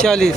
40.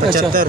75.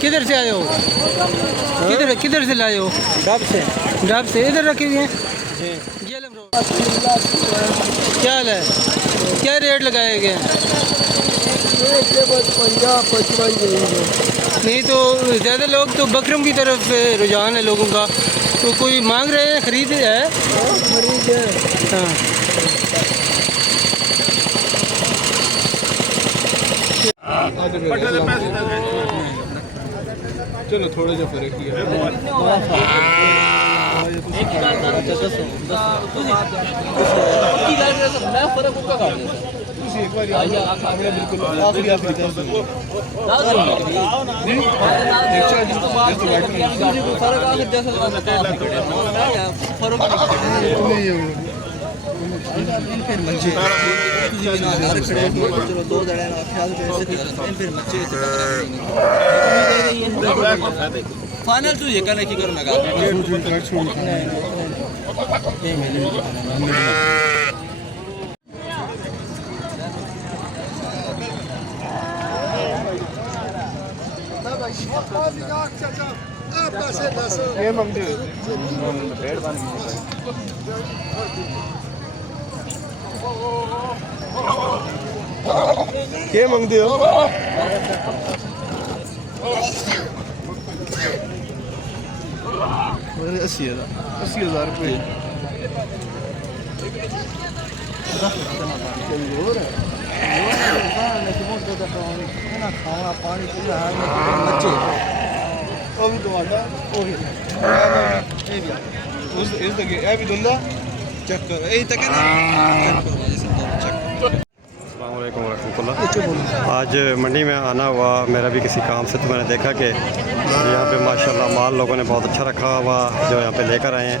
किधर से आए हो? किधर से लाए हो? डब से डाब से इधर रखे हुए हैं। जी। ये लो ब्रो। क्या हाल है? क्या रेट लगाए गए हैं? नहीं तो ज़्यादा लोग तो बकरम की तरफ रुझान है लोगों का, तो कोई मांग रहे हैं, खरीद है? हाँ। चलो थोड़ा सा फर्क ही है। ਤੁਸੀਂ ਇੱਕ ਵਾਰੀ ਆਖਿਆ ਬਿਲਕੁਲ ਆਖਰੀ फाइनल तू ये करने की करो मैं ये मंगते हो क्या मंगते हो? मेरे 80,000 रुपये। आज मंडी में आना हुआ मेरा भी किसी काम से, तो मैंने देखा कि यहाँ पे माशाल्लाह माल लोगों ने बहुत अच्छा रखा हुआ जो यहाँ पे लेकर आए हैं,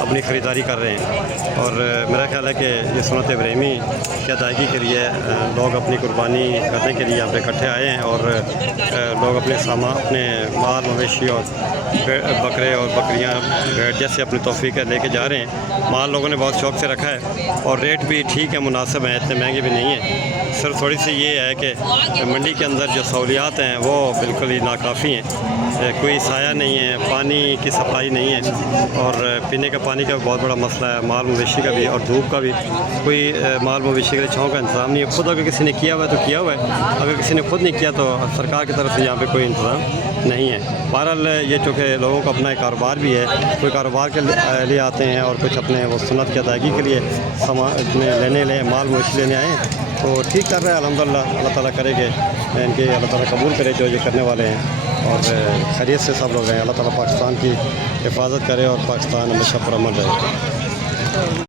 अपनी ख़रीदारी कर रहे हैं। और मेरा ख्याल है कि ये सुन्नत इब्राहिमी की अदायगी के लिए लोग अपनी कुर्बानी करने के लिए यहाँ पे इकट्ठे आए हैं, और लोग अपने माल मवेशी और बकरे और बकरियाँ भेड़ जैसे अपनी तौफीक लेके जा रहे हैं। माल लोगों ने बहुत शौक़ से रखा है और रेट भी ठीक है, मुनासिब है, इतने महंगे भी नहीं हैं। सिर्फ थोड़ी सी ये है कि मंडी के अंदर जो सहूलियात हैं वो बिल्कुल ही नाकाफ़ी हैं। कोई साया नहीं है, पानी की सप्लाई नहीं है, और पीने का पानी का बहुत बड़ा मसला है, माल मवेशी का भी और धूप का भी। कोई माल मवेशी के लिए छाँव का इंतज़ाम नहीं है। खुद अगर किसी ने किया हुआ है तो किया हुआ है, अगर किसी ने खुद नहीं किया तो सरकार की तरफ से यहाँ पे कोई इंतज़ाम नहीं है। बहरहाल ये चूँकि लोगों का अपना एक कारोबार भी है, कोई कारोबार के लिए आते हैं और कुछ अपने वो सुन्नत की अदायगी के लिए सामान लेने माल मवेशी लेने आए हैं, तो ठीक कर रहे हैं अल्हम्दुलिल्लाह। अल्लाह ताला करे कि इनके अल्लाह ताला कबूल करे जो ये करने वाले हैं, और खैरियत से सब लोग हैं। अल्लाह ताला पाकिस्तान की हिफाजत करे और पाकिस्तान हमेशा पुरअमन रहे।